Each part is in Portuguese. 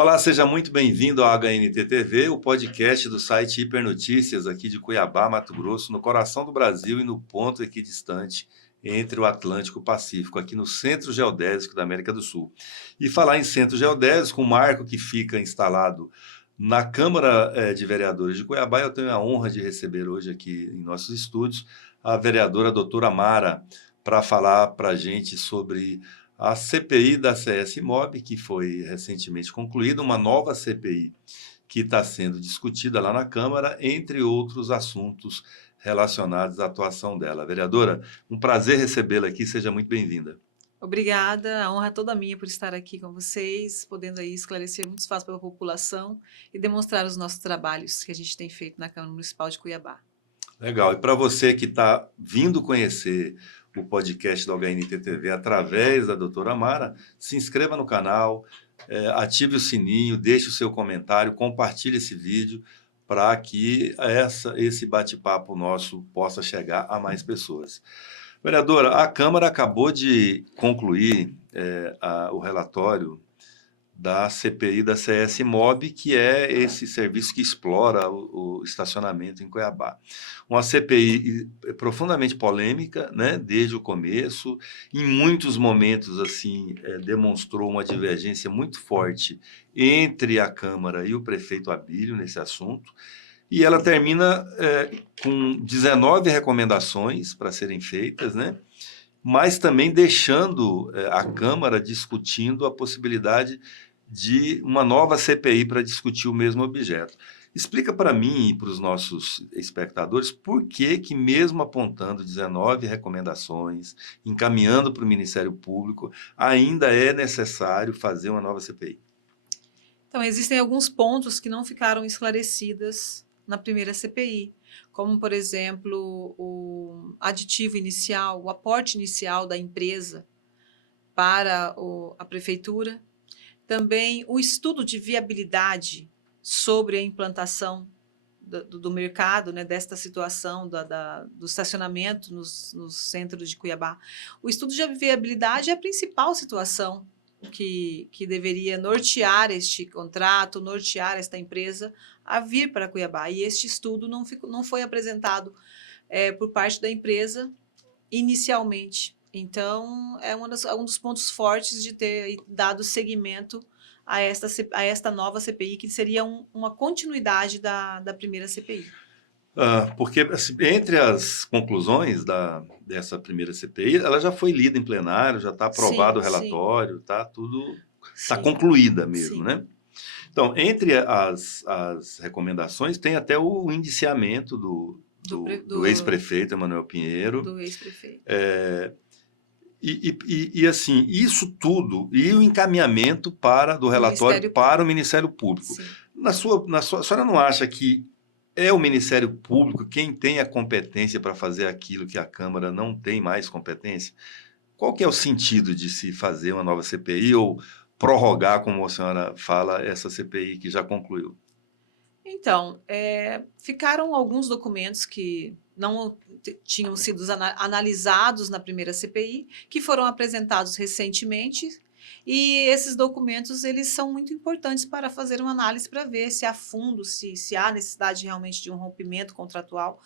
Olá, seja muito bem-vindo ao HNT TV, o podcast do site Hipernotícias aqui de Cuiabá, Mato Grosso, no coração do Brasil e no ponto equidistante entre o Atlântico e o Pacífico, aqui no Centro Geodésico da América do Sul. E falar em Centro Geodésico, um marco que fica instalado na Câmara de Vereadores de Cuiabá, eu tenho a honra de receber hoje aqui em nossos estúdios a vereadora doutora Mara para falar para a gente sobre a CPI da CS-Mob, que foi recentemente concluída, uma nova CPI que está sendo discutida lá na Câmara, entre outros assuntos relacionados à atuação dela. Vereadora, um prazer recebê-la aqui, seja muito bem-vinda. Obrigada, a honra é toda minha por estar aqui com vocês, podendo aí esclarecer muitos fatos para a população e demonstrar os nossos trabalhos que a gente tem feito na Câmara Municipal de Cuiabá. Legal. E para você que está vindo conhecer o podcast da HNT TV através da doutora Mara, se inscreva no canal, ative o sininho, deixe o seu comentário, compartilhe esse vídeo para que esse bate-papo nosso possa chegar a mais pessoas. Vereadora, a Câmara acabou de concluir o relatório da CPI da CS-Mob, que é esse serviço que explora o estacionamento em Cuiabá. Uma CPI profundamente polêmica, né, desde o começo, em muitos momentos assim demonstrou uma divergência muito forte entre a Câmara e o prefeito Abílio nesse assunto, e ela termina com 19 recomendações para serem feitas, né, mas também deixando a Câmara discutindo a possibilidade de uma nova CPI para discutir o mesmo objeto. Explica para mim e para os nossos espectadores por que mesmo apontando 19 recomendações, encaminhando para o Ministério Público, ainda é necessário fazer uma nova CPI. Então, existem alguns pontos que não ficaram esclarecidos na primeira CPI, como, por exemplo, o aditivo inicial, o aporte inicial da empresa para a prefeitura, também o estudo de viabilidade sobre a implantação do mercado, né, desta situação do estacionamento nos centros de Cuiabá. O estudo de viabilidade é a principal situação que deveria nortear este contrato, nortear esta empresa a vir para Cuiabá. E este estudo não foi apresentado por parte da empresa inicialmente. Então, é um dos pontos fortes de ter dado seguimento a esta nova CPI, que seria uma continuidade da primeira CPI. Porque assim, entre as conclusões dessa primeira CPI, ela já foi lida em plenário, já está aprovado Sim, o sim, relatório, tá tudo está sim, concluída mesmo, sim. né? Então, entre as recomendações, tem até o indiciamento do, Do, do, pre- do do, ex-prefeito Emanuel Pinheiro. do ex-prefeito. E assim, isso tudo, e o encaminhamento do Do relatório Ministério para o Público. Ministério Público. Sim. A senhora não acha que é o Ministério Público quem tem a competência para fazer aquilo que a Câmara não tem mais competência? Qual que é o sentido de se fazer uma nova CPI ou prorrogar, como a senhora fala, essa CPI que já concluiu? Então, ficaram alguns documentos que não tinham sido analisados na primeira CPI, que foram apresentados recentemente, e esses documentos eles são muito importantes para fazer uma análise para ver se a fundo, se há necessidade realmente de um rompimento contratual,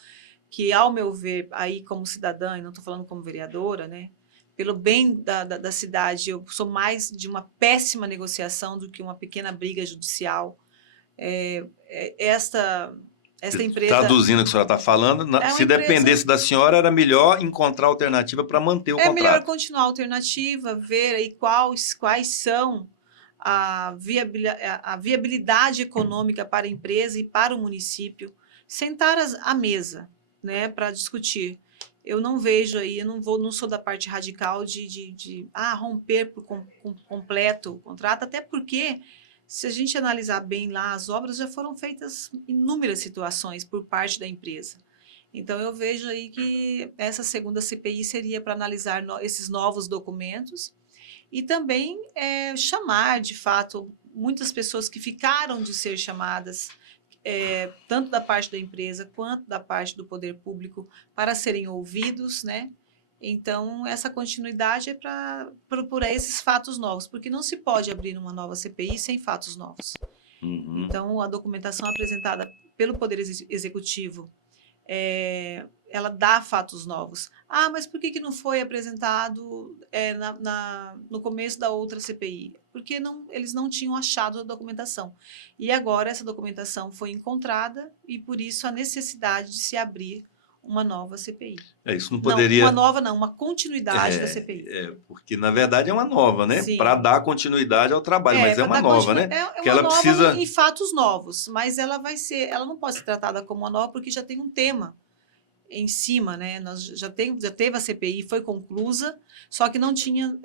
que ao meu ver, aí como cidadã, e não estou falando como vereadora, né, pelo bem da cidade, eu sou mais de uma péssima negociação do que uma pequena briga judicial. Esta empresa Traduzindo o que a senhora está falando, é uma se empresa. dependesse da senhora, era melhor encontrar alternativa para manter o É melhor contrato. continuar a alternativa, ver aí quais são a viabilidade econômica para a empresa e para o município, sentar à mesa, né, para discutir. Eu não vejo aí, eu não sou da parte radical de romper por completo o contrato, até porque, se a gente analisar bem lá, as obras já foram feitas em inúmeras situações por parte da empresa. Então, eu vejo aí que essa segunda CPI seria para analisar esses novos documentos e também chamar, de fato, muitas pessoas que ficaram de ser chamadas, tanto da parte da empresa quanto da parte do poder público, para serem ouvidos, né? Então, essa continuidade é para procurar esses fatos novos, porque não se pode abrir uma nova CPI sem fatos novos. Uhum. Então, a documentação apresentada pelo Poder Executivo, ela dá fatos novos. Ah, mas por que não foi apresentado no começo da outra CPI? Porque eles não tinham achado a documentação. E agora essa documentação foi encontrada e, por isso, a necessidade de se abrir uma nova CPI. Isso não Não, poderia... uma nova não, uma continuidade da CPI. Porque, na verdade, é uma nova, né? Sim. Para dar continuidade ao trabalho, mas é uma nova, né? É que uma ela nova precisa... em fatos novos, mas ela não pode ser tratada como uma nova porque já tem um tema em cima, né? Nós já teve a CPI, foi conclusa, só que não tinha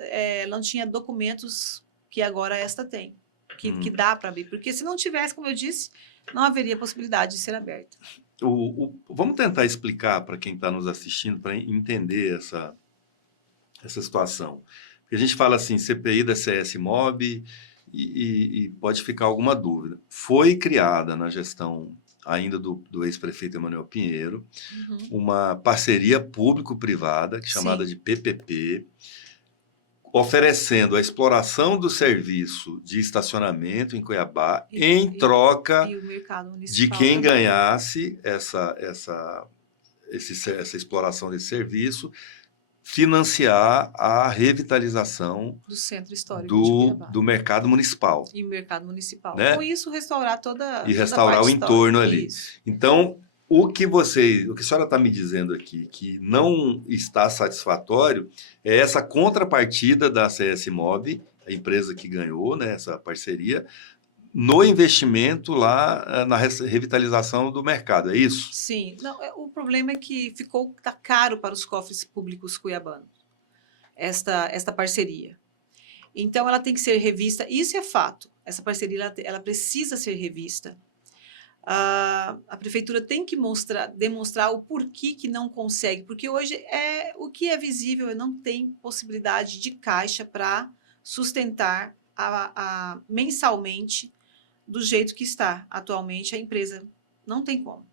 documentos que agora esta tem, que dá para abrir. Porque se não tivesse, como eu disse, não haveria possibilidade de ser aberta. Vamos tentar explicar para quem está nos assistindo, para entender essa situação. Porque a gente fala assim, CPI da CS Mob, e pode ficar alguma dúvida. Foi criada na gestão ainda do ex-prefeito Emanuel Pinheiro, uma parceria público-privada, chamada de PPP, oferecendo a exploração do serviço de estacionamento em Cuiabá em troca de quem ganhasse essa exploração desse serviço, financiar a revitalização do centro histórico do mercado municipal. E o mercado municipal. Né? Com isso, restaurar e restaurar o entorno ali. Isso. Então, o que a senhora está me dizendo aqui, que não está satisfatório, é essa contrapartida da CS Mob, a empresa que ganhou, né, essa parceria, no investimento lá na revitalização do mercado, é isso? Sim. Não, o problema é que tá caro para os cofres públicos cuiabanos, esta parceria. Então, ela tem que ser revista, isso é fato. Essa parceria ela precisa ser revista. A prefeitura tem que demonstrar o porquê que não consegue, porque hoje o que é visível não tem possibilidade de caixa para sustentar mensalmente do jeito que está atualmente a empresa. Não tem como.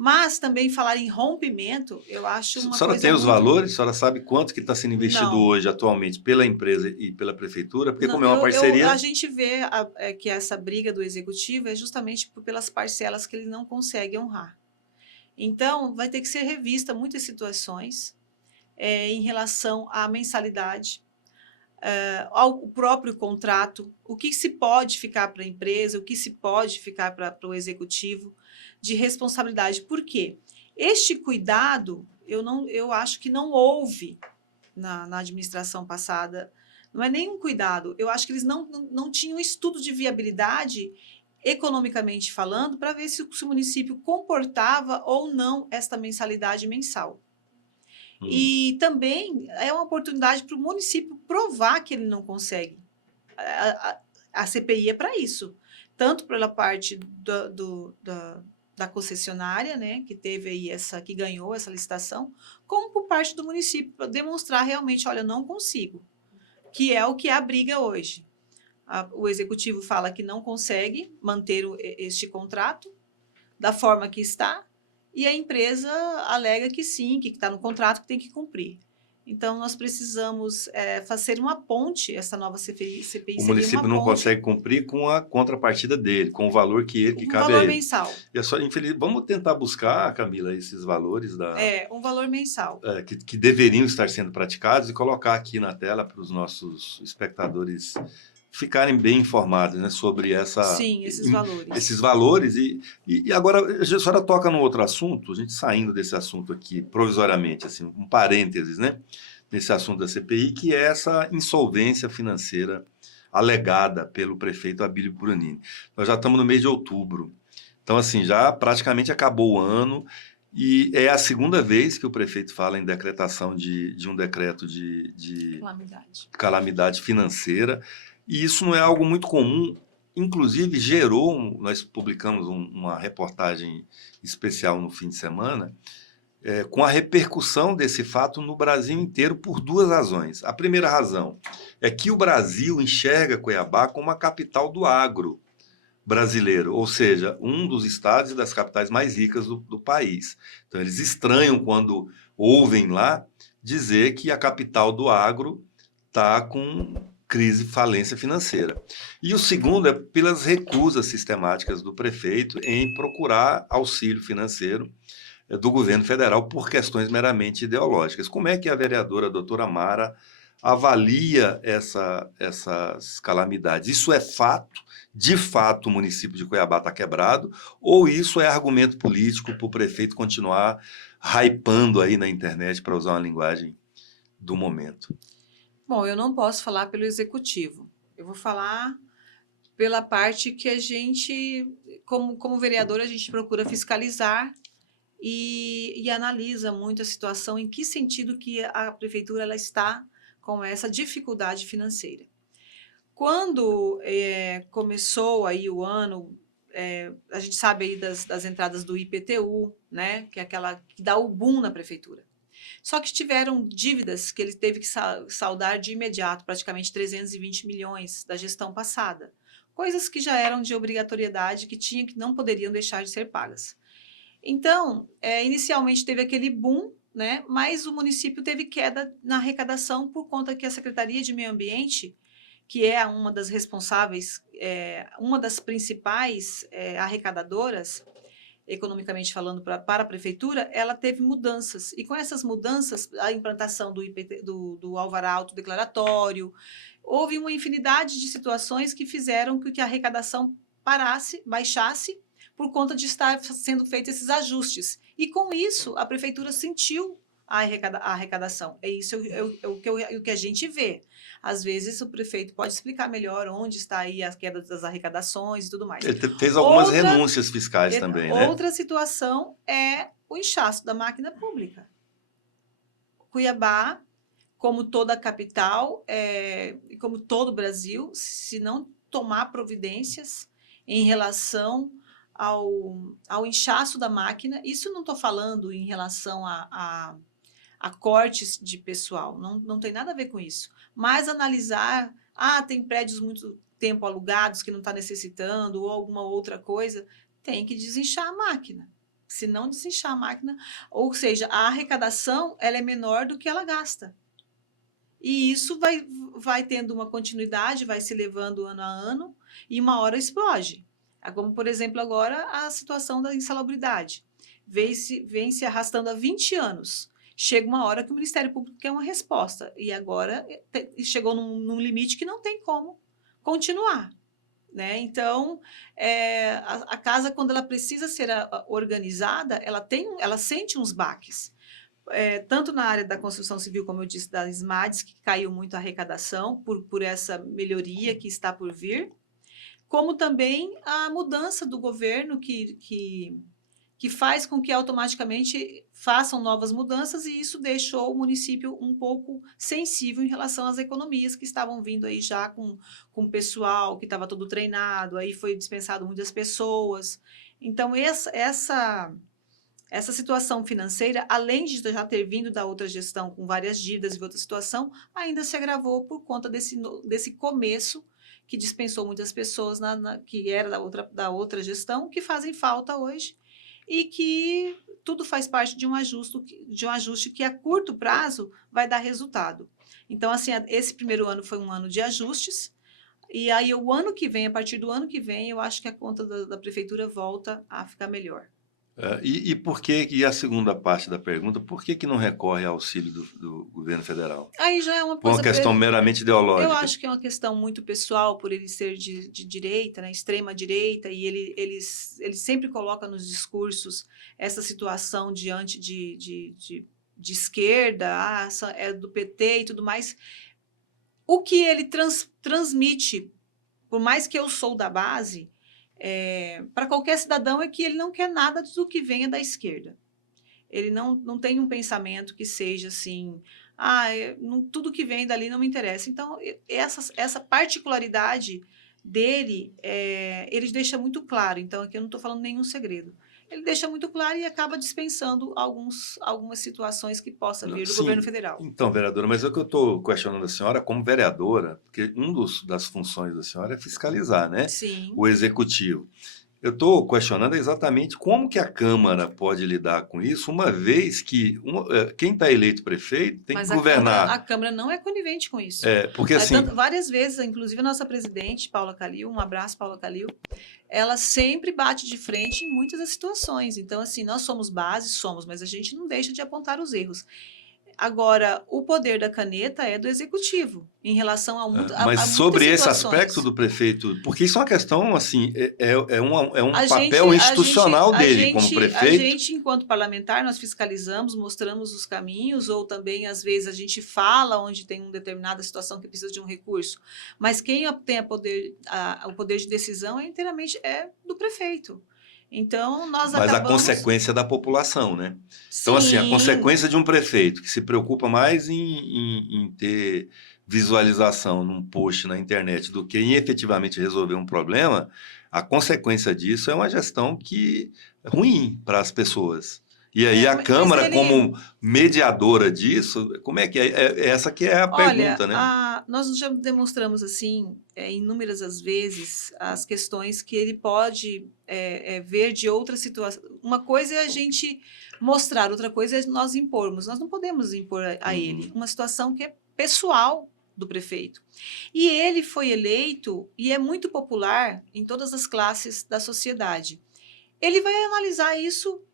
Mas também falar em rompimento, eu acho uma coisa... A senhora tem os valores? A senhora sabe quanto que está sendo investido hoje, atualmente, pela empresa e pela prefeitura? Porque como é uma parceria... A gente vê que essa briga do executivo é justamente pelas parcelas que ele não consegue honrar. Então, vai ter que ser revista muitas situações em relação à mensalidade, ao próprio contrato, o que se pode ficar para a empresa, o que se pode ficar para o executivo, de responsabilidade. Por quê? Este cuidado, eu acho que não houve na administração passada. Não é nenhum cuidado. Eu acho que eles não tinham estudo de viabilidade, economicamente falando, para ver se o município comportava ou não esta mensalidade mensal. E também é uma oportunidade para o município provar que ele não consegue. A CPI é para isso. Tanto pela parte da concessionária, né, que teve aí que ganhou essa licitação, como por parte do município, para demonstrar realmente, olha, eu não consigo, que é o que é a briga hoje. O executivo fala que não consegue manter este contrato da forma que está, e a empresa alega que sim, que está no contrato, que tem que cumprir. Então, nós precisamos fazer uma ponte, essa nova CPI o município não consegue cumprir com a contrapartida dele, com o valor que cabe a ele. Um valor mensal. E vamos tentar buscar, Camila, esses valores um valor mensal. Que deveriam estar sendo praticados e colocar aqui na tela para os nossos espectadores ficarem bem informados, né, sobre esses valores. Esses valores. E agora, a senhora toca num outro assunto, a gente saindo desse assunto aqui, provisoriamente, assim, um parênteses, né, nesse assunto da CPI, que é essa insolvência financeira alegada pelo prefeito Abílio Buranini. Nós já estamos no mês de outubro, então, assim, já praticamente acabou o ano, e é a segunda vez que o prefeito fala em decretação de um decreto de calamidade financeira. E isso não é algo muito comum, inclusive nós publicamos uma reportagem especial no fim de semana, com a repercussão desse fato no Brasil inteiro por duas razões. A primeira razão é que o Brasil enxerga Cuiabá como a capital do agro brasileiro, ou seja, um dos estados e das capitais mais ricas do país. Então, eles estranham quando ouvem lá dizer que a capital do agro está com crise, falência financeira. E o segundo é pelas recusas sistemáticas do prefeito em procurar auxílio financeiro do governo federal por questões meramente ideológicas. Como é que a vereadora doutora Mara avalia essas calamidades? Isso é fato? De fato, o município de Cuiabá está quebrado? Ou isso é argumento político para o prefeito continuar hypando aí na internet, para usar uma linguagem do momento? Bom, eu não posso falar pelo executivo. Eu vou falar pela parte que a gente, como vereador, a gente procura fiscalizar e analisa muito a situação, em que sentido que a prefeitura ela está com essa dificuldade financeira. Quando começou aí o ano, a gente sabe aí das entradas do IPTU, né, que é aquela que dá o boom na prefeitura. Só que tiveram dívidas que ele teve que saldar de imediato, praticamente 320 milhões da gestão passada. Coisas que já eram de obrigatoriedade, que não poderiam deixar de ser pagas. Então, inicialmente teve aquele boom, né, mas o município teve queda na arrecadação por conta que a Secretaria de Meio Ambiente, que é uma das responsáveis, uma das principais arrecadadoras, economicamente falando, para a prefeitura, ela teve mudanças. E com essas mudanças, a implantação do alvará autodeclaratório, houve uma infinidade de situações que fizeram que a arrecadação parasse, baixasse, por conta de estar sendo feitos esses ajustes. E com isso, a prefeitura sentiu a arrecadação. É isso o que a gente vê. Às vezes, o prefeito pode explicar melhor onde está aí a queda das arrecadações e tudo mais. Ele fez algumas renúncias fiscais também, né? Outra situação é o inchaço da máquina pública. Cuiabá, como toda a capital, e como todo o Brasil, se não tomar providências em relação ao inchaço da máquina, isso não estou falando em relação a cortes de pessoal, não tem nada a ver com isso. Mas analisar, tem prédios muito tempo alugados que não está necessitando, ou alguma outra coisa, tem que desinchar a máquina. Se não desinchar a máquina, ou seja, a arrecadação ela é menor do que ela gasta. E isso vai tendo uma continuidade, vai se levando ano a ano, e uma hora explode. Como, por exemplo, agora a situação da insalubridade. Vem se arrastando há 20 anos. Chega uma hora que o Ministério Público quer uma resposta. E agora chegou num limite que não tem como continuar. Né? Então, a casa, quando ela precisa ser organizada, ela sente uns baques. Tanto na área da construção civil, como eu disse, das MADs, que caiu muito a arrecadação por essa melhoria que está por vir, como também a mudança do governo que faz com que automaticamente façam novas mudanças, e isso deixou o município um pouco sensível em relação às economias que estavam vindo aí já com o pessoal que estava todo treinado, aí foi dispensado muitas pessoas. Então, essa situação financeira, além de já ter vindo da outra gestão com várias dívidas e outra situação, ainda se agravou por conta desse começo que dispensou muitas pessoas que era da outra gestão, que fazem falta hoje, e que tudo faz parte de um ajuste que a curto prazo vai dar resultado. Então, assim, esse primeiro ano foi um ano de ajustes, e aí o ano que vem, a partir do ano que vem, eu acho que a conta da prefeitura volta a ficar melhor. E por que, e a segunda parte da pergunta, por que não recorre ao auxílio do governo federal? Aí já é uma Por uma questão meramente ideológica. Eu acho que é uma questão muito pessoal, por ele ser de direita, né, extrema direita, e ele sempre coloca nos discursos essa situação diante de esquerda, é do PT e tudo mais. O que ele transmite, por mais que eu sou da base, para qualquer cidadão, é que ele não quer nada do que venha da esquerda. Ele não tem um pensamento que seja assim, tudo que vem dali não me interessa. Então, essa particularidade dele, ele deixa muito claro. Então, aqui eu não estou falando nenhum segredo. Ele deixa muito claro e acaba dispensando algumas situações que possa vir do governo federal. Então, vereadora, mas é o que eu estou questionando a senhora como vereadora, porque das funções da senhora é fiscalizar, né? Sim. O executivo. Eu estou questionando exatamente como que a Câmara pode lidar com isso, uma vez que quem está eleito prefeito tem que Mas a governar. Câmara não é conivente com isso. Porque assim, Várias vezes, inclusive a nossa presidente, Paula Calil, um abraço, Paula Calil, ela sempre bate de frente em muitas das situações. Então, assim, nós somos base, somos, mas a gente não deixa de apontar os erros. Agora, o poder da caneta é do executivo, em relação mas a muitas sobre esse aspecto situações. do prefeito, porque isso é uma questão, assim, é um A gente, papel a gente, institucional a dele como gente, a prefeito. gente, enquanto parlamentar, nós fiscalizamos, mostramos os caminhos, ou também, às vezes, a gente fala onde tem uma determinada situação que precisa de um recurso. Mas quem tem o poder de decisão inteiramente do prefeito. Então, nós Mas a acabamos. consequência da população, né? Então, assim, a Sim, consequência de um prefeito que se preocupa mais em ter visualização num post na internet do que em efetivamente resolver um problema, a consequência disso é uma gestão que é ruim para as pessoas. E aí a mas Câmara, ele. como mediadora disso, como é que é? Essa que é a Olha, pergunta, né? nós já demonstramos assim, inúmeras as vezes, as questões que ele pode ver de outras situações. Uma coisa é a gente mostrar, outra coisa é nós impormos. Nós não podemos impor a ele uma situação que é pessoal do prefeito. E ele foi eleito e é muito popular em todas as classes da sociedade. Ele vai analisar isso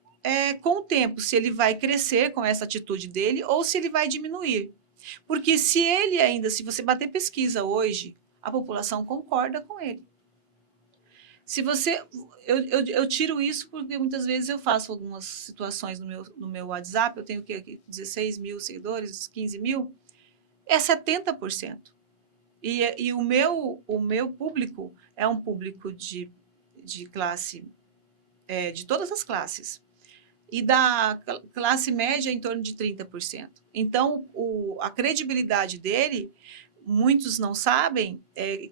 com o tempo, se ele vai crescer com essa atitude dele ou se ele vai diminuir. Porque se você bater pesquisa hoje, a população concorda com ele. Se você. Eu tiro isso porque muitas vezes eu faço algumas situações no meu WhatsApp, eu tenho o quê? 16 mil seguidores, 15 mil, é 70%. E o meu público é um público de classe, de todas as classes. E da classe média em torno de 30%. Então, a credibilidade dele, muitos não sabem,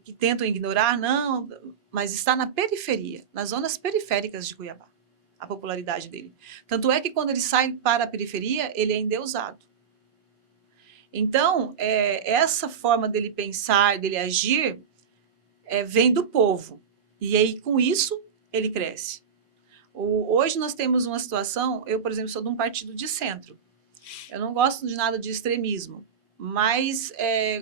que tentam ignorar, não, mas está na periferia, nas zonas periféricas de Cuiabá, a popularidade dele. Tanto é que quando ele sai para a periferia, ele é endeusado. Então, essa forma dele pensar, dele agir, vem do povo. E aí, com isso, ele cresce. Hoje nós temos uma situação, eu, por exemplo, sou de um partido de centro. Eu não gosto de nada de extremismo, mas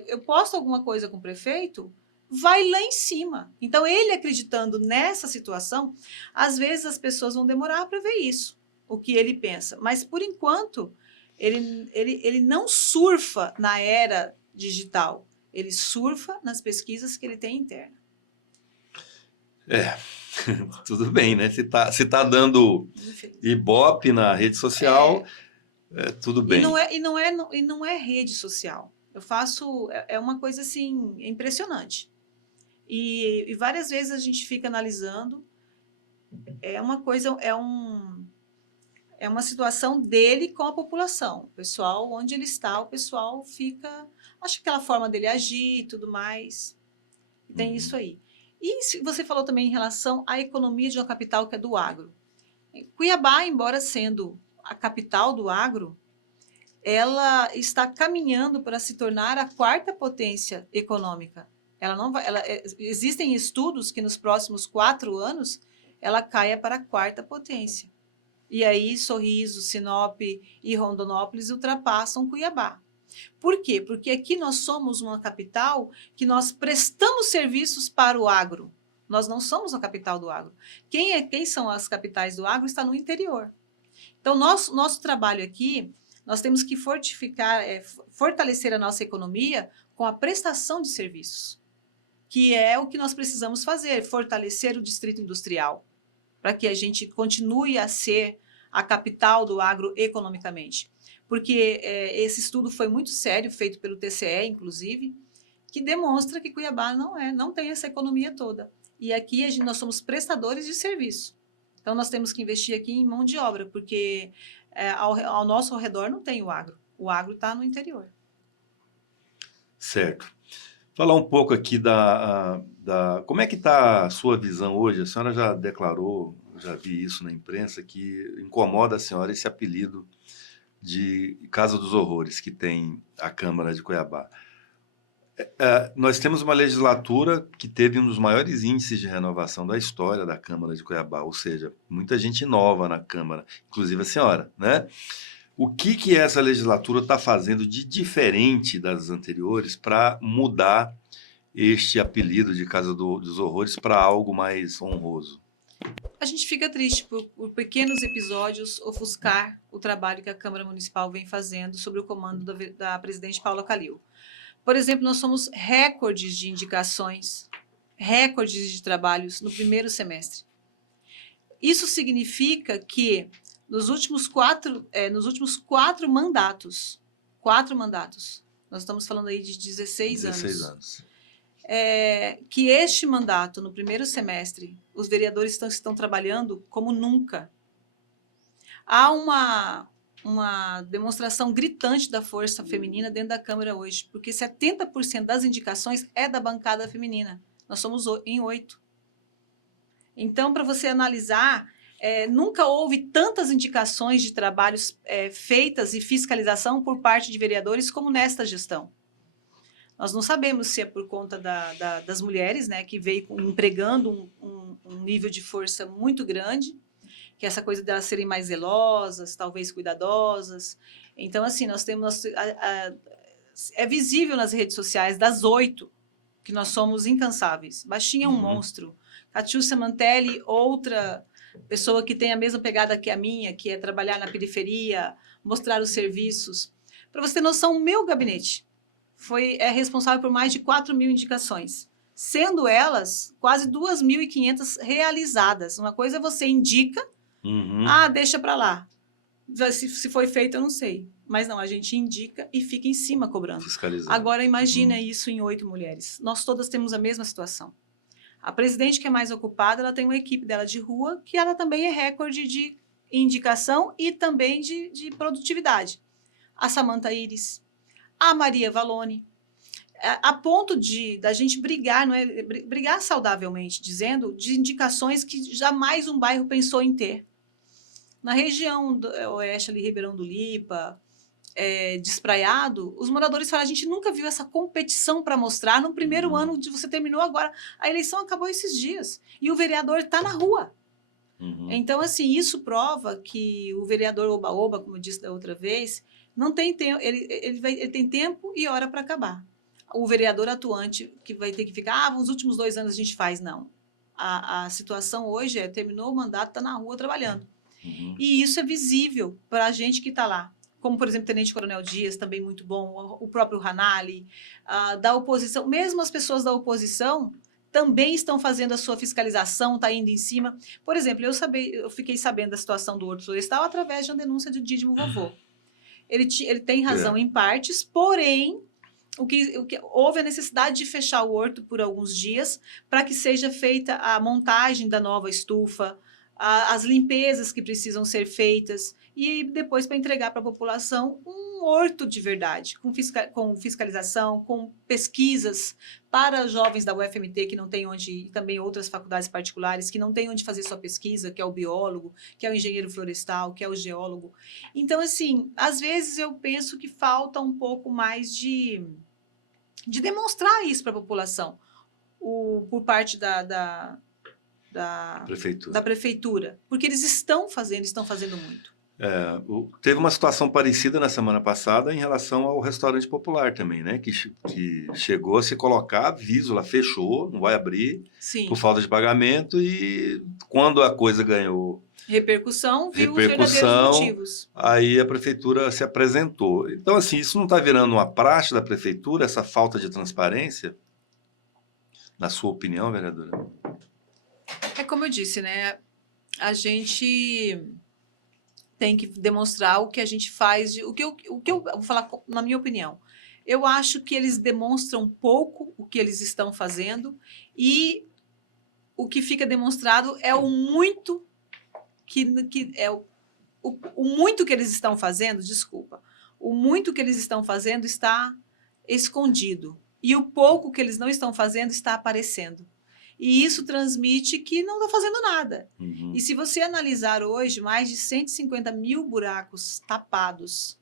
eu posto alguma coisa com o prefeito, vai lá em cima. Então, ele acreditando nessa situação, às vezes as pessoas vão demorar para ver isso, o que ele pensa. Mas, por enquanto, ele não surfa na era digital, ele surfa nas pesquisas que ele tem interna. É, tudo bem, né? Se tá dando ibope na rede social, tudo bem. E não é rede social. Eu faço. Uma coisa assim, impressionante. E várias vezes a gente fica analisando. É uma coisa, é uma situação dele com a população. O pessoal, onde ele está, o pessoal fica. Acho que aquela forma dele agir e tudo mais. Tem isso aí. E você falou também em relação à economia de uma capital que é do agro. Cuiabá, embora sendo a capital do agro, ela está caminhando para se tornar a quarta potência econômica. Ela não vai, existem estudos que nos próximos 4 anos ela caia para a quarta potência. E aí Sorriso, Sinop e Rondonópolis ultrapassam Cuiabá. Por quê? Porque aqui nós somos uma capital que nós prestamos serviços para o agro. Nós não somos a capital do agro. Quem são as capitais do agro está no interior. Então, nosso trabalho aqui, nós temos que fortalecer a nossa economia com a prestação de serviços, que é o que nós precisamos fazer, fortalecer o distrito industrial, para que a gente continue a ser a capital do agro economicamente. Porque esse estudo foi muito sério, feito pelo TCE, inclusive, que demonstra que Cuiabá não tem essa economia toda. E aqui nós somos prestadores de serviço. Então, nós temos que investir aqui em mão de obra, porque ao nosso redor não tem o agro. O agro está no interior. Certo. Falar um pouco aqui como é que está a sua visão hoje? A senhora já declarou, já vi isso na imprensa, que incomoda a senhora esse apelido de Casa dos Horrores que tem a Câmara de Cuiabá. Nós temos uma legislatura que teve um dos maiores índices de renovação da história da Câmara de Cuiabá, ou seja, muita gente nova na Câmara, inclusive a senhora, né? O que essa legislatura está fazendo de diferente das anteriores para mudar este apelido de Casa dos Horrores para algo mais honroso? A gente fica triste por pequenos episódios ofuscar o trabalho que a Câmara Municipal vem fazendo sob o comando da presidente Paula Calil. Por exemplo, nós somos recordes de indicações, recordes de trabalhos no primeiro semestre. Isso significa que nos últimos quatro mandatos, nós estamos falando aí de 16 anos. Que este mandato, no primeiro semestre, os vereadores estão trabalhando como nunca. Há uma demonstração gritante da força feminina dentro da Câmara hoje, porque 70% das indicações é da bancada feminina. Nós somos em 8. Então, para você analisar, nunca houve tantas indicações de trabalhos feitas e fiscalização por parte de vereadores como nesta gestão. Nós não sabemos se é por conta das mulheres, né, que veio empregando um nível de força muito grande, que essa coisa delas serem mais zelosas, talvez cuidadosas. Então, assim, nós temos... é visível nas redes sociais, das 8, que nós somos incansáveis. Baixinha é um monstro. Catiúcia Mantelli, outra pessoa que tem a mesma pegada que a minha, que é trabalhar na periferia, mostrar os serviços. Para você ter noção, o meu gabinete é responsável por mais de 4.000 indicações, sendo elas quase 2.500 realizadas. Uma coisa é você indica, deixa para lá. Se foi feito, eu não sei. Mas não, a gente indica e fica em cima cobrando. Fiscalizando. Agora, imagina isso em 8 mulheres. Nós todas temos a mesma situação. A presidente, que é mais ocupada, ela tem uma equipe dela de rua, que ela também é recorde de indicação e também de produtividade. A Samanta Iris, a Maria Valone, a ponto da gente brigar, não é? Brigar saudavelmente, dizendo de indicações que jamais um bairro pensou em ter. Na região do oeste, ali, Ribeirão do Lipa, Despraiado, os moradores falaram, a gente nunca viu essa competição para mostrar no primeiro ano de você terminou agora. A eleição acabou esses dias e o vereador está na rua. Então, assim, isso prova que o vereador oba-oba, como eu disse da outra vez, não tem tempo, ele tem tempo e hora para acabar. O vereador atuante que vai ter que ficar, nos últimos 2 anos a gente faz, não. A situação hoje terminou o mandato, está na rua trabalhando. E isso é visível para a gente que está lá. Como, por exemplo, o Tenente Coronel Dias, também muito bom, o próprio Ranali, da oposição, mesmo as pessoas da oposição também estão fazendo a sua fiscalização, está indo em cima. Por exemplo, eu fiquei sabendo da situação do Horto Florestal através de uma denúncia do Dídimo Vovô. Ele tem razão em partes, porém, o que houve a necessidade de fechar o horto por alguns dias para que seja feita a montagem da nova estufa, as limpezas que precisam ser feitas e depois para entregar para a população um horto de verdade, com fiscalização, com pesquisas para jovens da UFMT que não tem onde, e também outras faculdades particulares, que não tem onde fazer sua pesquisa, que é o biólogo, que é o engenheiro florestal, que é o geólogo. Então, assim, às vezes eu penso que falta um pouco mais de demonstrar isso para a população, por parte da prefeitura, porque eles estão fazendo muito. Teve uma situação parecida na semana passada em relação ao restaurante popular também, né? Que chegou a se colocar aviso, lá fechou, não vai abrir. Sim. Por falta de pagamento, e quando a coisa ganhou repercussão, viu os verdadeiros motivos. Aí a prefeitura se apresentou. Então, assim, isso não está virando uma praxe da prefeitura, essa falta de transparência? Na sua opinião, vereadora? É como eu disse, né? A gente tem que demonstrar o que a gente faz, o que eu vou falar na minha opinião. Eu acho que eles demonstram pouco o que eles estão fazendo e o que fica demonstrado é o muito o muito que eles estão fazendo, o muito que eles estão fazendo está escondido e o pouco que eles não estão fazendo está aparecendo. E isso transmite que não está fazendo nada. E se você analisar hoje, mais de 150 mil buracos tapados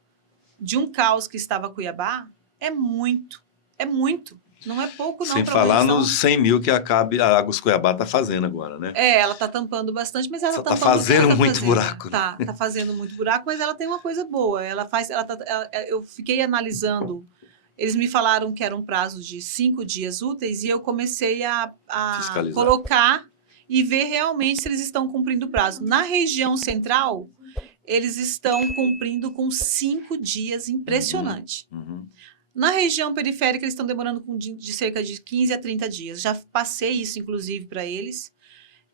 de um caos que estava Cuiabá, é muito, é muito. Não é pouco não Sem para falar organização. nos 100 mil que a Águas Cuiabá está fazendo agora, né? Ela está tampando bastante, mas ela Só tá tampando o que fazendo ela tá muito fazendo. buraco, né? Tá fazendo muito buraco, mas ela tem uma coisa boa. Eu fiquei analisando. Eles me falaram que era um prazo de 5 dias úteis e eu comecei a Fiscalizar. colocar e ver realmente se eles estão cumprindo o prazo. Na região central, eles estão cumprindo com 5 dias, impressionante. Na região periférica, eles estão demorando de cerca de 15 a 30 dias. Já passei isso, inclusive, para eles.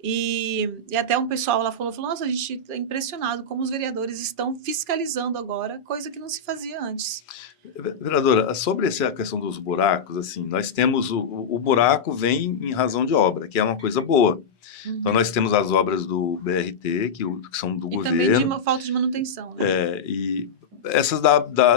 E até um pessoal lá falou, nossa, a gente está impressionado como os vereadores estão fiscalizando agora, coisa que não se fazia antes. Vereadora, sobre essa questão dos buracos, assim, nós temos o buraco vem em razão de obra, que é uma coisa boa. Então, nós temos as obras do BRT, que são do governo. E também de falta de manutenção. Né? E essas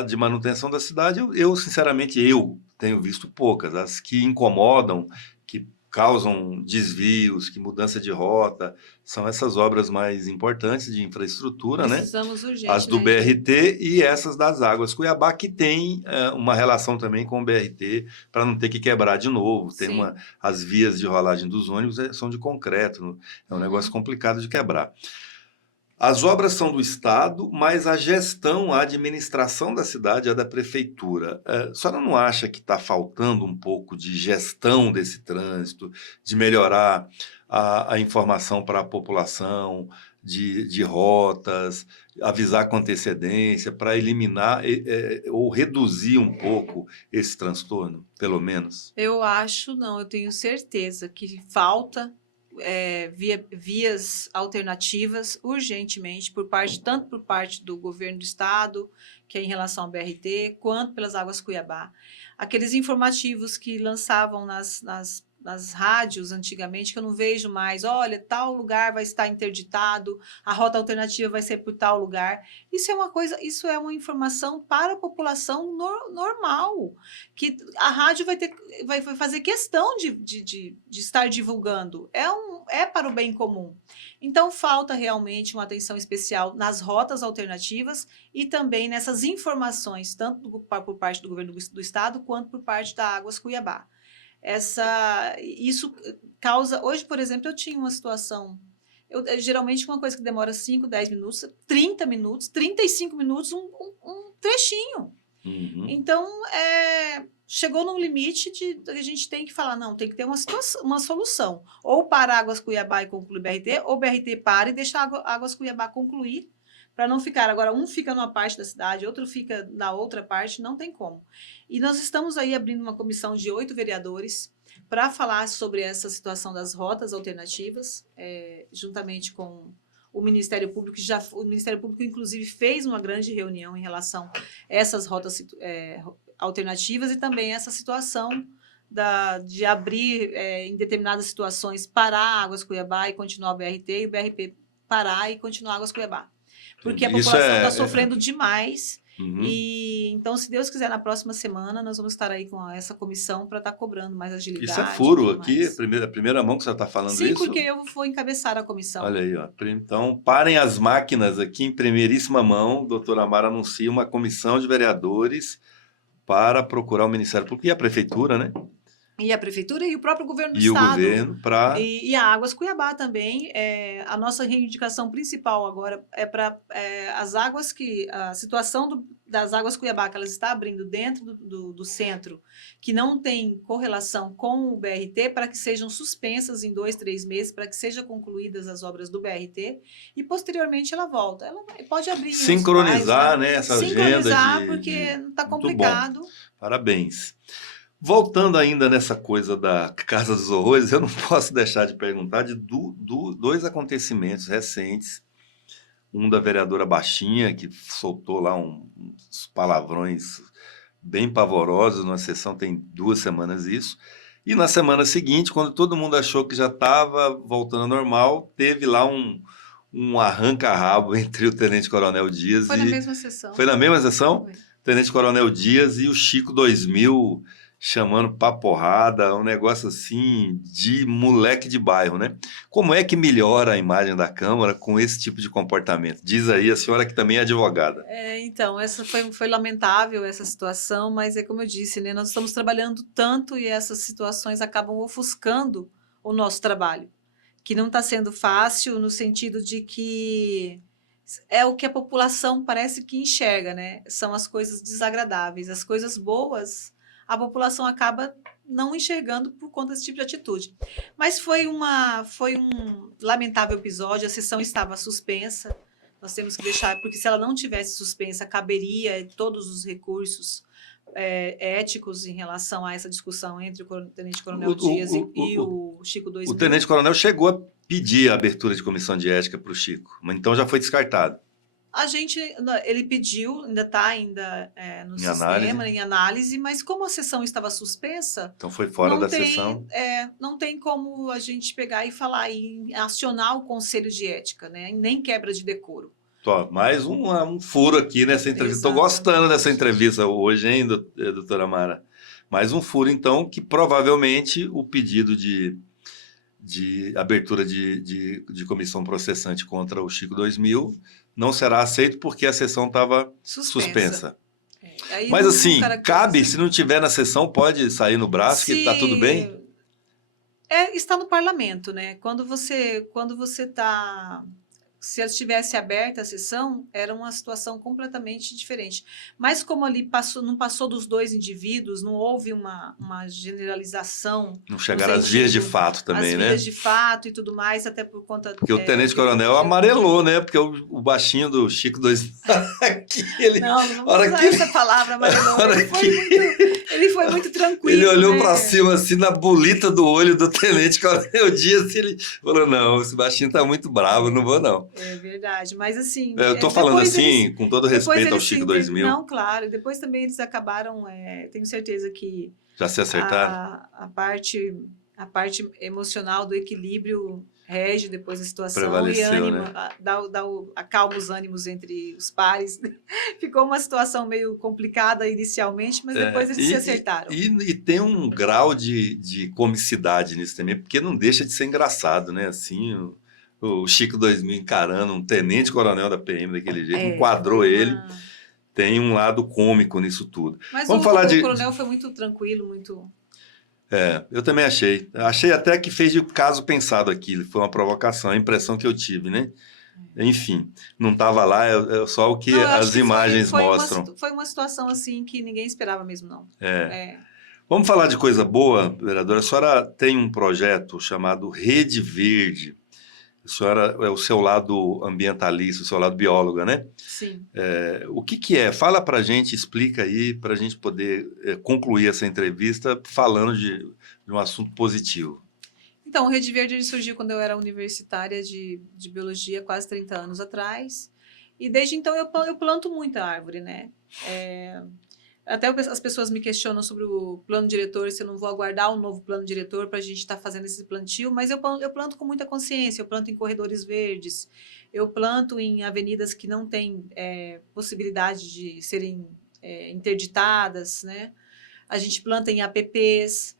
de manutenção da cidade, sinceramente, eu tenho visto poucas. As que incomodam, que causam desvios, que mudança de rota, são essas obras mais importantes de infraestrutura, Precisamos urgente, as do né? BRT e essas das Águas Cuiabá, que tem uma relação também com o BRT, para não ter que quebrar de novo. As vias de rolagem dos ônibus são de concreto, é um negócio complicado de quebrar. As obras são do Estado, mas a gestão, a administração da cidade é da prefeitura. A senhora não acha que está faltando um pouco de gestão desse trânsito, de melhorar a informação para a população, de rotas, avisar com antecedência, para eliminar ou reduzir um pouco esse transtorno, pelo menos? Eu tenho certeza que falta vias alternativas urgentemente, tanto por parte do governo do estado, que é em relação ao BRT, quanto pelas Águas Cuiabá. Aqueles informativos que lançavam nas rádios antigamente, que eu não vejo mais, olha, tal lugar vai estar interditado, a rota alternativa vai ser por tal lugar. Isso é uma informação para a população normal, que a rádio vai fazer questão de estar divulgando. É para o bem comum. Então, falta realmente uma atenção especial nas rotas alternativas e também nessas informações, tanto por parte do governo do estado, quanto por parte da Águas Cuiabá. Isso causa... Hoje, por exemplo, eu tinha uma situação... geralmente, uma coisa que demora 5, 10 minutos, 30 minutos, 35 minutos, um trechinho. Então, chegou num limite a gente tem que falar, não, tem que ter uma solução. Ou para Águas Cuiabá e concluir o BRT, ou o BRT para e deixa Águas Cuiabá concluir, para não ficar... Agora, um fica numa parte da cidade, outro fica na outra parte, não tem como. E nós estamos aí abrindo uma comissão de 8 vereadores para falar sobre essa situação das rotas alternativas, juntamente com o Ministério Público. O Ministério Público, inclusive, fez uma grande reunião em relação a essas rotas alternativas e também essa situação de abrir, em determinadas situações, parar Águas Cuiabá e continuar o BRT, e o BRT parar e continuar Águas Cuiabá. Porque a população está sofrendo demais. E então, se Deus quiser, na próxima semana nós vamos estar aí com essa comissão para estar cobrando mais agilidade. Isso é furo aqui, a primeira mão que você está falando isso? Sim, porque eu vou encabeçar a comissão. Olha aí, ó. Então, parem as máquinas aqui em primeiríssima mão. Doutora Amara anuncia uma comissão de vereadores para procurar o Ministério Público e a Prefeitura, né? E a Prefeitura e o próprio Governo do Estado. E o governo para... E a Águas Cuiabá também. A nossa reivindicação principal agora é para as águas a situação das Águas Cuiabá, que elas estão abrindo dentro do centro, que não tem correlação com o BRT, para que sejam suspensas em 2, 3 meses, para que sejam concluídas as obras do BRT, e posteriormente ela volta. Ela pode abrir... Sincronizar, né, essa agenda. Sincronizar, porque está complicado. Bom. Parabéns. Voltando ainda nessa coisa da Casa dos Horrores, eu não posso deixar de perguntar de 2 acontecimentos recentes. Um da vereadora Baixinha, que soltou lá uns palavrões bem pavorosos numa sessão, tem 2 semanas isso. E na semana seguinte, quando todo mundo achou que já estava voltando ao normal, teve lá um arranca-rabo entre o Tenente Coronel Dias Foi na mesma sessão. Foi na mesma sessão? Foi. Tenente Coronel Dias e o Chico 2000... chamando pra porrada, um negócio assim de moleque de bairro, né? Como é que melhora a imagem da Câmara com esse tipo de comportamento? Diz aí a senhora que também é advogada. Então, essa foi lamentável essa situação, mas é como eu disse, né? Nós estamos trabalhando tanto e essas situações acabam ofuscando o nosso trabalho, que não está sendo fácil no sentido de que é o que a população parece que enxerga, né? São as coisas desagradáveis, as coisas boas, a população acaba não enxergando por conta desse tipo de atitude. Mas foi um lamentável episódio, a sessão estava suspensa. Nós temos que deixar, porque se ela não tivesse suspensa, caberia todos os recursos éticos em relação a essa discussão entre o Tenente Coronel Dias e o Chico O 2000. Tenente Coronel chegou a pedir a abertura de comissão de ética para o Chico, mas então já foi descartado. Ele pediu, ainda está no Em sistema, análise. em análise, mas como a sessão estava suspensa, Então foi fora da sessão. não tem como a gente pegar e falar em acionar o Conselho de Ética, né? Nem quebra de decoro. Tó, mais um furo aqui nessa entrevista. Estou gostando dessa entrevista hoje, hein, doutora Mara? Mais um furo, então, que provavelmente o pedido de abertura de comissão processante contra o Chico 2000 não será aceito porque a sessão estava suspensa. Mas assim, cabe, se não tiver na sessão, pode sair no braço, que está tudo bem? Está no parlamento, né? Quando você está... Se ela estivesse aberta a sessão, era uma situação completamente diferente. Mas como ali não passou dos dois indivíduos, não houve uma generalização. Não chegaram às vias de fato também, né? As vias de fato e tudo mais, até por conta... Porque o Tenente Coronel amarelou, né? Porque o baixinho do Chico 2000... Não vou usar essa palavra, amarelou. Ele foi muito tranquilo. Ele olhou para cima, assim, na bolita do olho do Tenente Coronel Dias, e ele falou, não, esse baixinho tá muito bravo, não vou não. É verdade, mas assim... Eu tô falando assim, com todo respeito ao Chico 2000. Não, claro, depois também eles acabaram, tenho certeza que... Já se acertaram? A parte emocional do equilíbrio rege depois da situação. Prevaleceu, e ânimo, né? acalma os ânimos entre os pares. Ficou uma situação meio complicada inicialmente, mas depois eles se acertaram. E tem um grau de comicidade nisso também, porque não deixa de ser engraçado, né? Assim, o Chico 2000 encarando um tenente-coronel da PM daquele jeito, enquadrou ele. Tem um lado cômico nisso tudo. Mas o coronel foi muito tranquilo, muito... eu também achei. Achei até que fez de caso pensado aquilo. Foi uma provocação, a impressão que eu tive, né? Enfim, não estava lá, é só o que as imagens mostram. Foi uma situação assim que ninguém esperava mesmo, não. Vamos falar de coisa boa, vereadora. A senhora tem um projeto chamado Rede Verde. A senhora é o seu lado ambientalista, o seu lado bióloga, né? Sim. O que é? Fala para a gente, explica aí, para a gente poder concluir essa entrevista falando de um assunto positivo. Então, o Rede Verde surgiu quando eu era universitária de biologia, quase 30 anos atrás. E desde então eu planto muita árvore, né? Até as pessoas me questionam sobre o plano diretor, se eu não vou aguardar um novo plano diretor para a gente estar fazendo esse plantio, mas eu planto com muita consciência, eu planto em corredores verdes, eu planto em avenidas que não têm possibilidade de serem interditadas, né? A gente planta em APPs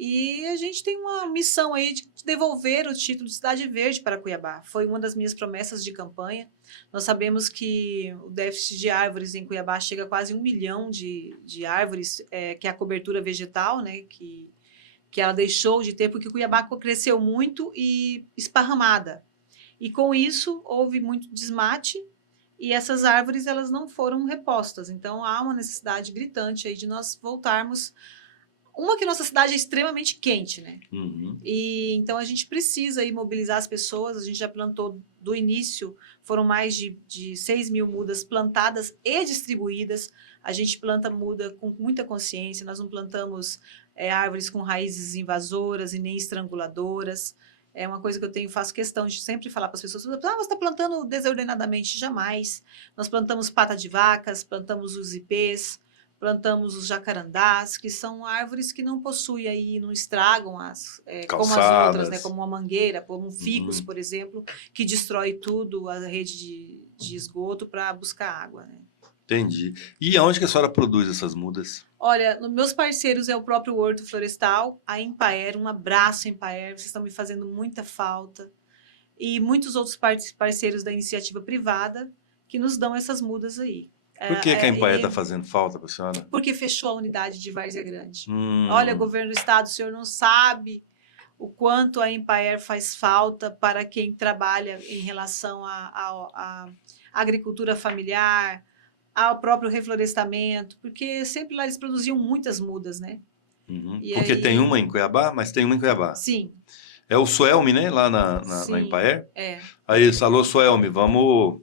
e a gente tem uma missão aí de devolver o título de Cidade Verde para Cuiabá. Foi uma das minhas promessas de campanha. Nós sabemos que o déficit de árvores em Cuiabá chega a quase 1 milhão de árvores, que é a cobertura vegetal, né, que ela deixou de ter, porque Cuiabá cresceu muito e esparramada. E com isso houve muito desmate e essas árvores elas não foram repostas. Então há uma necessidade gritante aí de nós voltarmos. Uma que nossa cidade é extremamente quente, né? Uhum. E então a gente precisa aí mobilizar as pessoas. A gente já plantou do início, foram mais de 6 mil mudas plantadas e distribuídas. A gente planta muda com muita consciência. Nós não plantamos árvores com raízes invasoras e nem estranguladoras. É uma coisa que faço questão de sempre falar para as pessoas. Você está plantando desordenadamente? Jamais. Nós plantamos pata de vacas, plantamos os ipês, plantamos os jacarandás, que são árvores que não possuem aí, não estragam como as outras, né? Como uma mangueira, como um ficus, por exemplo, que destrói tudo, a rede de esgoto para buscar água, né? Entendi. E aonde que a senhora produz essas mudas? Olha, nos meus parceiros é o próprio Horto Florestal, a Empaer, um abraço, Empaer, vocês estão me fazendo muita falta. E muitos outros parceiros da iniciativa privada que nos dão essas mudas aí. Por que a Empaer está E fazendo falta para a senhora? porque fechou a unidade de Várzea Grande. Olha, Hum, governo do estado, o senhor não sabe o quanto a Empaer faz falta para quem trabalha em relação à agricultura familiar, ao próprio reflorestamento, porque sempre lá eles produziam muitas mudas, né? uhum. E Porque tem uma aí, em Cuiabá, mas tem uma em Cuiabá. sim, É o Suelme, né? Lá na sim, Empaer. é. Aí, alô, Suelme, vamos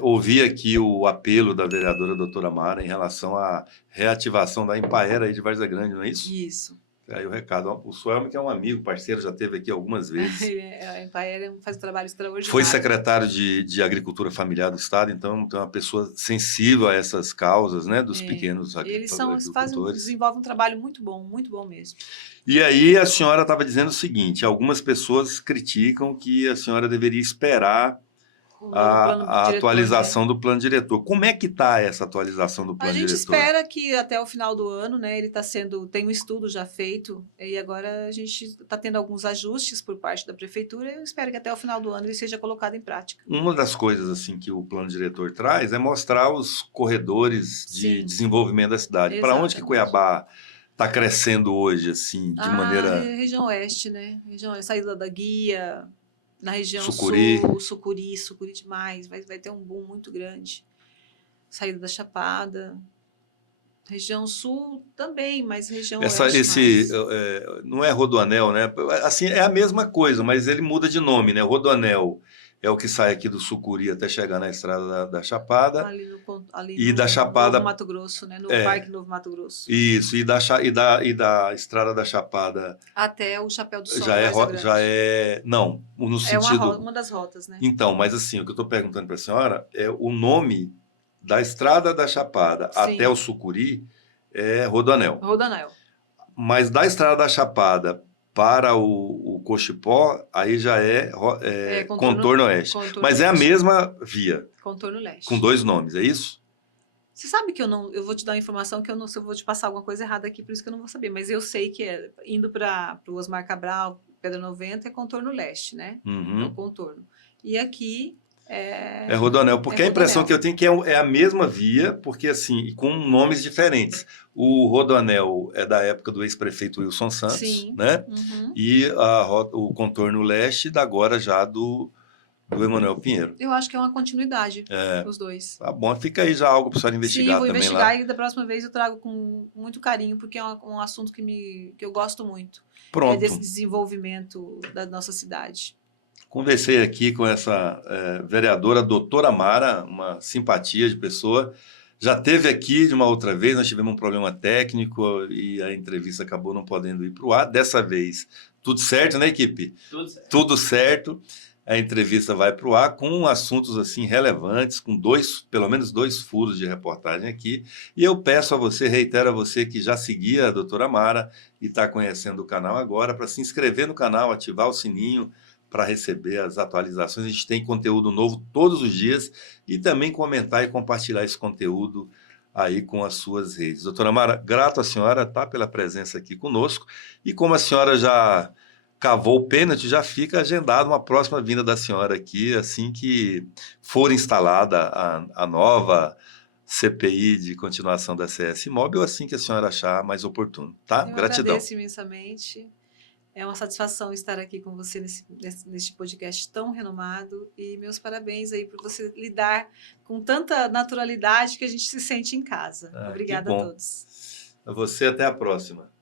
ouvir aqui o apelo da vereadora doutora Mara em relação à reativação da Empaer aí de Várzea Grande, não é isso? Isso. Aí o recado. O Suelme, que é um amigo, parceiro, já esteve aqui algumas vezes. A Empaer faz um trabalho extraordinário. Foi secretário de Agricultura Familiar do Estado, então é uma pessoa sensível a essas causas, né, dos pequenos Eles agricultores. desenvolvem um trabalho muito bom mesmo. E aí a senhora estava dizendo o seguinte: algumas pessoas criticam que a senhora deveria esperar O novo plano a diretor, né? atualização do plano diretor. Como é que está essa atualização do A plano gente diretor? espera que até o final do ano, né, tem um estudo já feito, e agora a gente está tendo alguns ajustes por parte da prefeitura, e eu espero que até o final do ano ele seja colocado em prática. Uma das coisas assim que o plano diretor traz é mostrar os corredores de Sim, desenvolvimento da cidade. Para onde que exatamente. Cuiabá está crescendo hoje, assim, de maneira Região oeste, né? Saída da Guia, na região sucuri? sul, Sucuri demais, vai ter um boom muito grande. Saída da Chapada. Região sul também, mas região oeste mais. Não é Rodoanel, né? Assim, é a mesma coisa, mas ele muda de nome, né? Rodoanel é o que sai aqui do Sucuri até chegar na estrada da Chapada. Ali E da no Chapada, Novo Mato Grosso, né? No é, Parque Novo Mato Grosso. isso, e da estrada da Chapada Até o Chapéu do Sol, já é, Várzea Grande. não, no É sentido, uma das rotas, né? então, mas assim, o que eu estou perguntando para a senhora é o nome da estrada da Chapada até o Sim, Sucuri é Rodoanel. Rodoanel. Mas da Estrada da Chapada para o Cochipó, aí já é, contorno oeste. Contorno Mas é a leste. mesma via, Contorno com leste. 2 nomes, é isso? Você sabe que eu vou te dar uma informação que eu não, se eu vou te passar alguma coisa errada aqui, por isso que eu não vou saber. Mas eu sei que indo para o Osmar Cabral, Pedra 90, é contorno leste, né? É o Uhum. contorno. E aqui É Rodoanel, porque a impressão que eu tenho é que é a mesma via, porque assim, com nomes diferentes. O Rodoanel é da época do ex-prefeito Wilson Santos, Sim. né? Uhum. E o contorno leste da agora já do Emanuel Pinheiro. Eu acho que é uma continuidade os dois. Tá bom, fica aí já algo para a senhora investigar Sim, vou também investigar lá. e da próxima vez eu trago com muito carinho, porque é um assunto que eu gosto muito. Pronto. Desse desenvolvimento da nossa cidade. Conversei aqui com essa vereadora, doutora Mara, uma simpatia de pessoa. Já teve aqui de uma outra vez, nós tivemos um problema técnico e a entrevista acabou não podendo ir para o ar. Dessa vez, tudo certo, né, equipe? Tudo certo. Tudo certo. A entrevista vai para o ar com assuntos assim relevantes, com pelo menos 2 furos de reportagem aqui. E eu peço a você, reitero a você que já seguia a doutora Mara e está conhecendo o canal agora, para se inscrever no canal, ativar o sininho, para receber as atualizações. A gente tem conteúdo novo todos os dias e também comentar e compartilhar esse conteúdo aí com as suas redes. Doutora Mara, grato à senhora, tá, pela presença aqui conosco. E como a senhora já cavou o pênalti, já fica agendado uma próxima vinda da senhora aqui, assim que for instalada a nova CPI de continuação da CS Imóvel, assim que a senhora achar mais oportuno, tá? Eu Gratidão. agradeço imensamente. É uma satisfação estar aqui com você neste podcast tão renomado e meus parabéns aí por você lidar com tanta naturalidade que a gente se sente em casa. Obrigada a todos. A você, até a próxima.